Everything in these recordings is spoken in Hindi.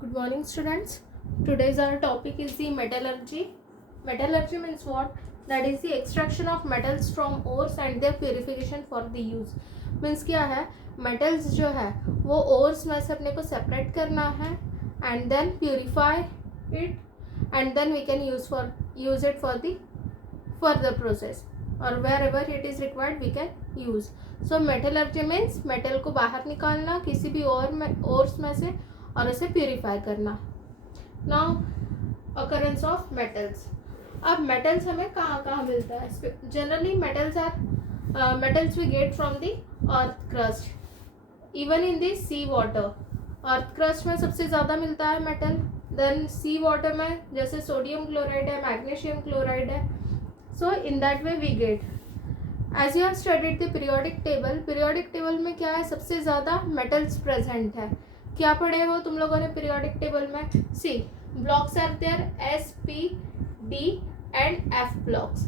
Good morning, students. Today's our topic is the metallurgy. Metallurgy means what? That is the extraction of metals from ores and their purification for the use. Means क्या है? Metals जो है वो ores में से अपने को separate करना है and then purify it and then we can use it for the further process or wherever it is required we can use. So metallurgy means metal को बाहर निकालना किसी भी ores में से और उसे प्यूरिफाई करना. Now occurrence of metals. अब मेटल्स हमें कहाँ कहाँ मिलता है? Generally metals we get from the earth crust, even in the sea water. Earth crust में सबसे ज़्यादा मिलता है मेटल. देन सी वाटर में जैसे सोडियम क्लोराइड है, मैग्नीशियम क्लोराइड है. So in that way we get. As you have studied the periodic table, periodic table में क्या है? सबसे ज़्यादा मेटल्स प्रेजेंट है. क्या पढ़े हो तुम लोगों ने पीरियोडिक टेबल में? See blocks are there, S, P, D and F blocks.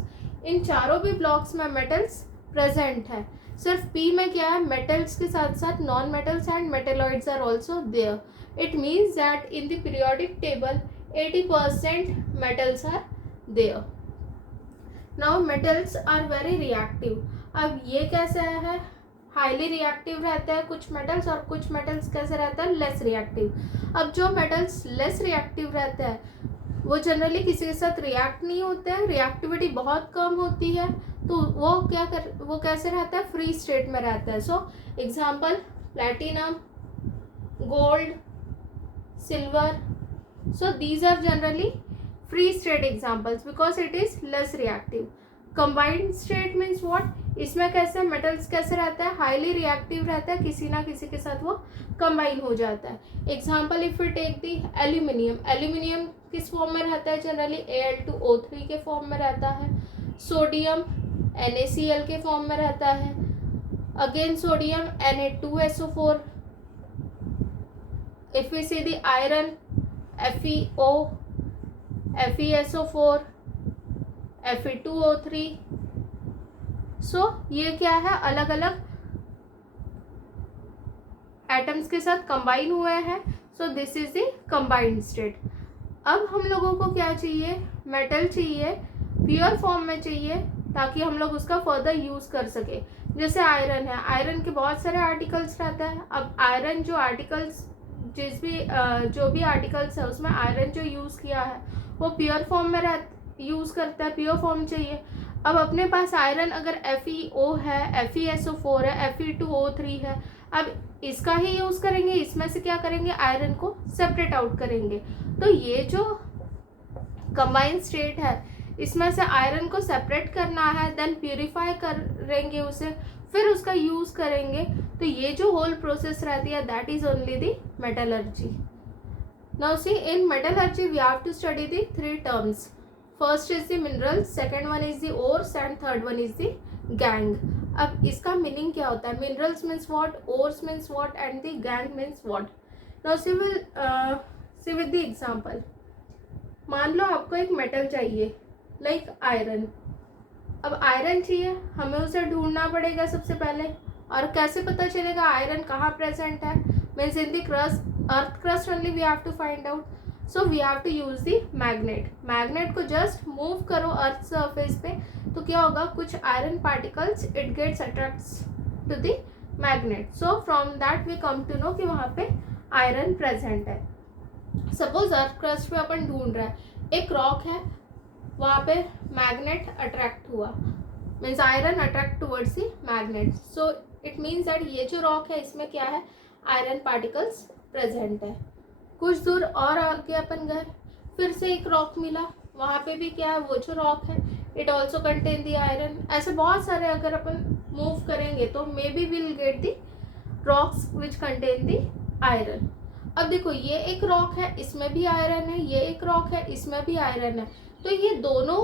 इन चारों भी ब्लॉक्स में मेटल्स प्रेजेंट है. सिर्फ पी में क्या है? मेटल्स के साथ साथ non metals and metalloids are also there. It means that in the periodic table 80% metals are there. Now metals are very reactive. अब ये कैसे है? हाईली रिएक्टिव रहते हैं कुछ मेटल्स और कुछ मेटल्स कैसे रहता है? Less reactive. अब जो मेटल्स लेस रिएक्टिव रहते हैं वो जनरली किसी के साथ रिएक्ट नहीं होते हैं, रिएक्टिविटी बहुत कम होती है, तो वो कैसे रहता है? फ्री स्टेट में रहता है. So example platinum, gold, silver. So these are generally free state examples because it is less reactive. Combined state means what? इसमें कैसे मेटल्स कैसे रहता है? हाईली रिएक्टिव रहता है, किसी ना किसी के साथ वो कंबाइन हो जाता है. Example if you take the aluminium, aluminium किस फॉर्म में रहता है? जनरली Al2O3 के फॉर्म में रहता है. सोडियम NaCl के फॉर्म में रहता है. Again sodium Na2SO4. If we see the iron FeO, FeSO4, Fe2O3. So ये क्या है? अलग अलग एटम्स के साथ कंबाइन हुए हैं. So this is the combined state. अब हम लोगों को क्या चाहिए? मेटल चाहिए, प्योर फॉर्म में चाहिए ताकि हम लोग उसका फर्दर यूज कर सके. जैसे आयरन है, आयरन के बहुत सारे आर्टिकल्स रहता है. अब आयरन जो आर्टिकल्स जो भी आर्टिकल्स है उसमें आयरन जो यूज किया है वो प्योर फॉर्म में यूज करता है, प्योर फॉर्म चाहिए. अब अपने पास आयरन अगर FeO है, FeSO4 है, Fe2O3 है, अब इसका ही यूज करेंगे. इसमें से क्या करेंगे? आयरन को सेपरेट आउट करेंगे. तो ये जो कंबाइंड स्टेट है इसमें से आयरन को सेपरेट करना है, देन प्यूरिफाई करेंगे उसे, फिर उसका यूज करेंगे. तो ये जो होल प्रोसेस रहती है that is only the metallurgy. Now see in metallurgy we have to study the 3 terms. First is the minerals, second one is the ores and third one is the gangue. अब इसका मीनिंग क्या होता है? Minerals means what, ores means what and the gangue means what. Now see with the example. मान लो आपको एक मेटल चाहिए लाइक आयरन. अब आयरन चाहिए, हमें उसे ढूंढना पड़ेगा सबसे पहले. और कैसे पता चलेगा आयरन कहाँ प्रेजेंट है? Means in the earth crust only we have to find out. So we have to use the magnet. Magnet को जस्ट मूव करो अर्थ सरफेस पे तो क्या होगा? कुछ iron particles it gets attracts to the magnet. So from that we come to know कि वहाँ पे आयरन प्रेजेंट है. सपोज अर्थ क्रस्ट पे अपन ढूंढ रहे हैं, एक रॉक है, वहाँ पे मैग्नेट अट्रैक्ट हुआ, means iron attract towards the magnet. So it means that ये जो रॉक है इसमें क्या है? आयरन पार्टिकल्स प्रेजेंट है. कुछ दूर और आगे अपन गए, फिर से एक रॉक मिला, वहाँ पे भी क्या है? वो जो रॉक है it also contain the iron. ऐसे बहुत सारे अगर अपन मूव करेंगे तो may be will get the rocks which contain the iron. अब देखो ये एक रॉक है, इसमें भी आयरन है, ये एक रॉक है, इसमें भी आयरन है. तो ये दोनों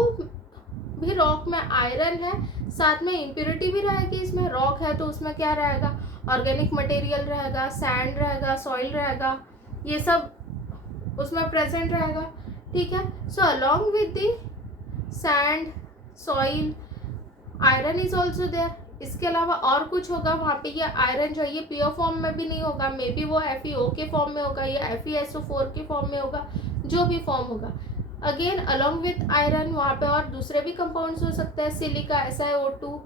भी रॉक में आयरन है, साथ में इम्प्योरिटी भी रहेगी. इसमें रॉक है तो उसमें क्या रहेगा? ऑर्गेनिक मटेरियल रहेगा, सैंड रहेगा, सॉइल रहेगा, ये सब उसमें प्रेजेंट रहेगा. ठीक है. So along with the sand, soil, iron is also there. इसके अलावा और कुछ होगा वहाँ पे, ये आयरन जो है ये प्योर फॉर्म में भी नहीं होगा, मे बी वो FeO के फॉर्म में होगा या FeSO4 के फॉर्म में होगा, जो भी फॉर्म होगा। अगेन अलॉन्ग विथ आयरन वहाँ पे और दूसरे भी कंपाउंड्स हो सकते हैं, सिलिका, SiO2,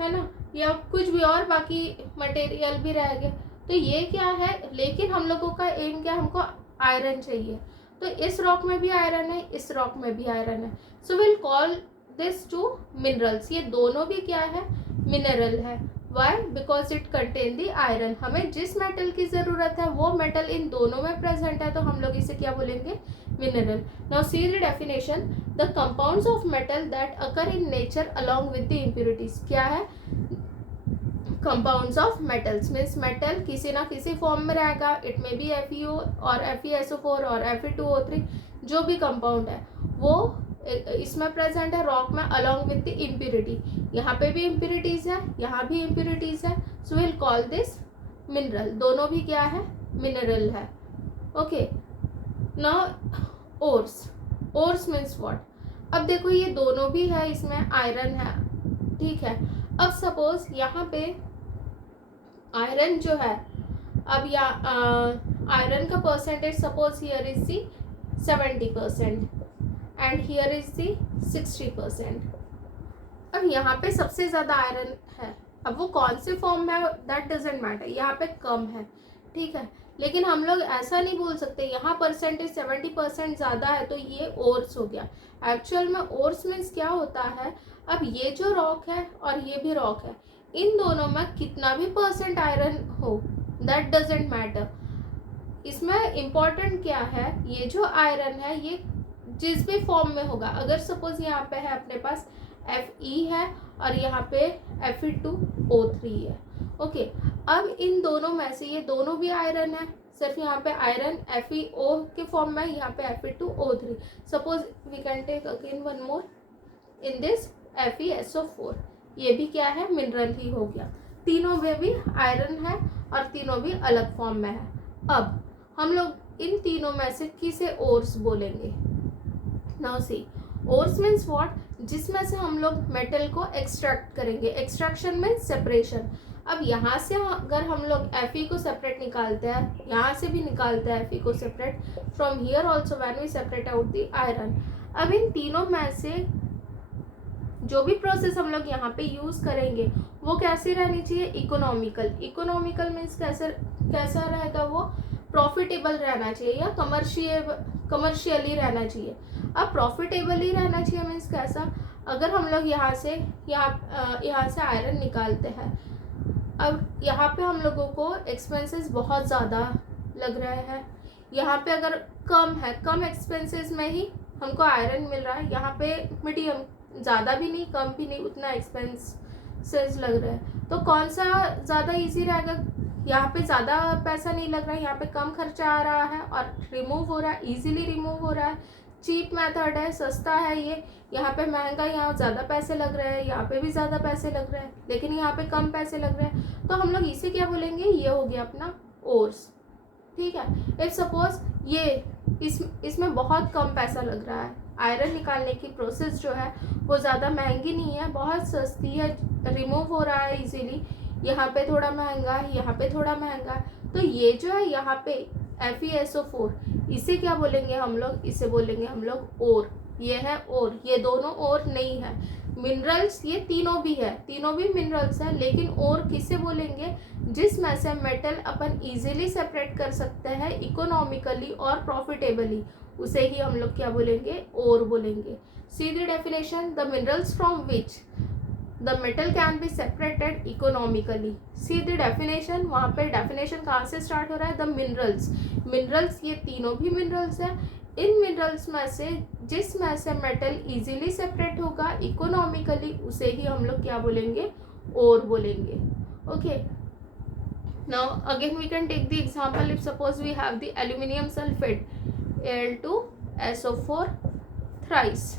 है ना, या कुछ भी और बाकी मटेरियल भी रह गए। तो ये क्या है, लेकिन हम लोगों का एम क्या, हमको आयरन चाहिए। तो इस रॉक में भी आयरन है, इस रॉक में भी आयरन है, so will call this two minerals. ये दोनों भी क्या है, मिनरल है। Why? Because it contain the iron. हमें जिस मेटल की ज़रूरत है वो मेटल इन दोनों में प्रेजेंट है, तो हम लोग इसे क्या बोलेंगे, mineral. Now see the definition, the compounds of metal that occur in nature along with the impurities. क्या है, compounds of metals means metal किसी ना किसी फॉर्म में रहेगा, इट मे बी FeO और FeSO4 और Fe2O3, जो भी कंपाउंड है वो इसमें प्रेजेंट है रॉक में अलॉन्ग विद द इम्प्योरिटी। यहाँ पे भी इम्प्योरिटीज है, यहाँ भी इम्प्योरिटीज है, so will call this mineral. दोनों भी क्या है, मिनरल है। Okay, now ores. Ores means what? अब देखो ये दोनों भी है, इसमें आयरन है, ठीक है। अब सपोज यहाँ पे आयरन जो है, अब या आयरन का percentage suppose here is the 70% and here is the 60%। अब यहाँ पे सबसे ज़्यादा आयरन है, अब वो कौन से फॉर्म में है दैट डजेंट मैटर, यहाँ पे कम है, ठीक है। लेकिन हम लोग ऐसा नहीं बोल सकते यहाँ परसेंटेज 70% ज़्यादा है तो ये ओर्स हो गया। एक्चुअल में ओर्स मीन्स क्या होता है, अब ये जो रॉक है और ये भी रॉक है, इन दोनों में कितना भी परसेंट आयरन हो दैट डजेंट मैटर। इसमें इम्पॉर्टेंट क्या है, ये जो आयरन है ये जिस भी फॉर्म में होगा, अगर सपोज यहाँ पे है अपने पास Fe है और यहाँ पे Fe2O3 है, ओके। अब इन दोनों में से ये दोनों भी आयरन है, सिर्फ यहाँ पे आयरन FeO के फॉर्म में, यहाँ पे Fe2O3। Suppose we can take again one more in this FeSO4, ये भी क्या है, मिनरल ही हो गया। तीनों में भी आयरन है और तीनों भी अलग फॉर्म में है। अब हम लोग इन तीनों में से किसे ओर्स बोलेंगे। Now see, ores means what, जिसमें से हम लोग मेटल को एक्सट्रैक्ट करेंगे। Extraction means separation. अब यहाँ से अगर हम लोग Fe को सेपरेट निकालते हैं, यहाँ से भी निकालते हैं Fe को separate, from here also when we separate out the iron. अब इन तीनों में से जो भी प्रोसेस हम लोग यहाँ पे यूज़ करेंगे वो कैसे रहनी चाहिए, इकोनॉमिकल। इकोनॉमिकल मीन्स कैसा रहेगा, वो प्रॉफिटेबल रहना चाहिए या कमर्शियली रहना चाहिए। अब प्रॉफिटेबल ही रहना चाहिए मीन्स कैसा, अगर हम लोग यहाँ से आयरन निकालते हैं, अब यहाँ पे हम लोगों को एक्सपेंसेस बहुत ज़्यादा लग रहे हैं, यहाँ पे अगर कम है, कम एक्सपेंसेस में ही हमको आयरन मिल रहा है, यहाँ पे मीडियम, ज़्यादा भी नहीं कम भी नहीं, उतना एक्सपेंसेस लग रहा है, तो कौन सा ज़्यादा इजी रहेगा, यहाँ पे ज़्यादा पैसा नहीं लग रहा है, यहाँ पे कम खर्चा आ रहा है और रिमूव हो रहा है, इजीली रिमूव हो रहा है, चीप मेथड है, सस्ता है ये। यहाँ पे महंगा, यहाँ ज़्यादा पैसे लग रहे हैं, यहाँ पे भी ज़्यादा पैसे लग रहे हैं, लेकिन यहाँ पे कम पैसे लग रहे हैं, तो हम लोग इसे क्या बोलेंगे, ये हो गया अपना ओर्स, ठीक है। इफ सपोज ये इसमें बहुत कम पैसा लग रहा है, आयरन निकालने की प्रोसेस जो है वो ज़्यादा महंगी नहीं है, बहुत सस्ती है, रिमूव हो रहा है इजीली, यहाँ पे थोड़ा महंगा है, यहाँ पे थोड़ा महंगा है, तो ये जो है यहाँ पे FeSO4, इसे क्या बोलेंगे हम लोग, इसे बोलेंगे हम लोग ओर। ये है ओर, ये दोनों ओर नहीं है। मिनरल्स ये तीनों भी है, तीनों भी मिनरल्स है, लेकिन ओर किसे बोलेंगे, जिसमें से मेटल अपन इजीली सेपरेट कर सकते हैं इकोनॉमिकली और प्रॉफिटेबली, उसे ही हम लोग क्या बोलेंगे, ओर बोलेंगे। See the definition, the minerals from which the metal can be separated economically. See the definition, वहाँ पे डेफिनेशन कहाँ से स्टार्ट हो रहा है, द मिनरल्स। मिनरल्स ये तीनों भी मिनरल्स है, इन मिनरल्स में से जिसमें से मेटल इजीली सेपरेट होगा इकोनॉमिकली, उसे ही हम लोग क्या बोलेंगे, ओर बोलेंगे, okay. Now again we can take the example, if suppose we have the aluminium sulphate Al2SO4 thrice,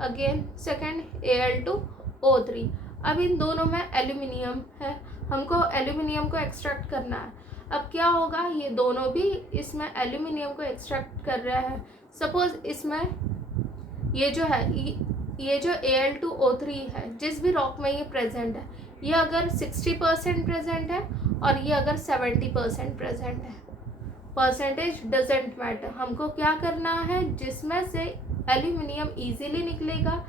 again second Al2O3। अब इन दोनों में एल्यूमिनियम है, हमको एल्यूमिनियम को एक्सट्रैक्ट करना है। अब क्या होगा, ये दोनों भी इसमें एल्यूमिनियम को एक्सट्रैक्ट कर रहे हैं। सपोज इसमें ये जो है, ये जो Al2O3 है, जिस भी रॉक में ये प्रेजेंट है, ये अगर 60% प्रेजेंट है और ये अगर 70% प्रेजेंट है, परसेंटेज डजेंट मैटर, हमको क्या करना है, जिसमें से एल्यूमिनियम इजीली निकलेगा,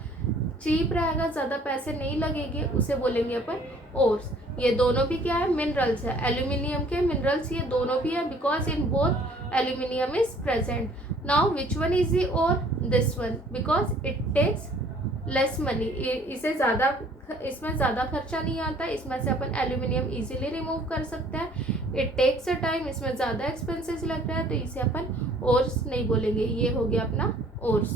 चीप रहेगा, ज़्यादा पैसे नहीं लगेंगे, उसे बोलेंगे अपन ओर्स। ये दोनों भी क्या है, मिनरल्स है, एल्यूमिनियम के मिनरल्स ये दोनों भी है, because in both aluminium is present. Now which one is the ore, this one, because it takes less money, इसे ज़्यादा, इसमें ज़्यादा खर्चा नहीं आता, इसमें से अपन एल्यूमिनियम इजीली रिमूव कर सकते हैं। इट टेक्स अ टाइम, इसमें ज़्यादा एक्सपेंसेस लग रहा है, तो इसे अपन ओर्स नहीं बोलेंगे। ये हो गया अपना ओर्स।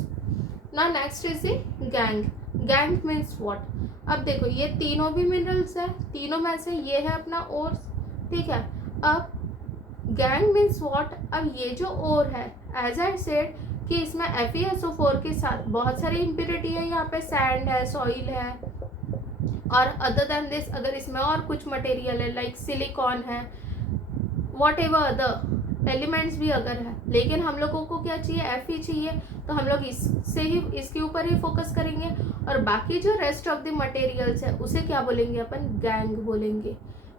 ना next is the gang. Gangue means what? अब देखो ये तीनों भी मिनरल्स है, तीनों में से ये है अपना ओर्स, ठीक है। अब गैंग मीन्स व्हाट? अब ये जो ओर है, एज आई सेड कि इसमें FeSO4 के साथ बहुत सारी इम्प्योरिटी है, यहाँ पे सैंड है, सॉइल है, और अदर देन दिस अगर इसमें और कुछ मटेरियल है लाइक सिलिकॉन है, वॉट एवर अदर एलिमेंट्स भी अगर है, लेकिन हम लोगों को क्या चाहिए, Fe चाहिए, तो हम लोग इससे ही, इसके ऊपर ही फोकस करेंगे, और बाकी जो रेस्ट ऑफ द मटेरियल्स है उसे क्या बोलेंगे अपन, गैंग बोलेंगे।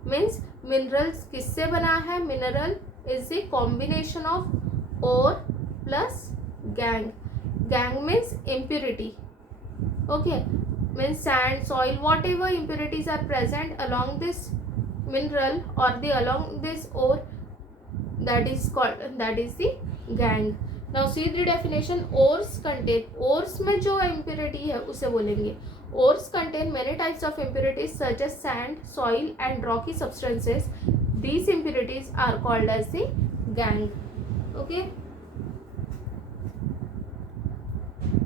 मीन्स मिनरल्स किससे बना है, mineral is the combination of ore plus gangue. Gangue means impurity, okay, means sand, soil, whatever impurities are present along this mineral or along this ore, that is called, that is the gang. Now see the definition, ores contain, ores में जो impurity है उसे बोलेंगे, ores contain many types of impurities such as sand, soil and rocky substances. These impurities are called as the gang. Okay.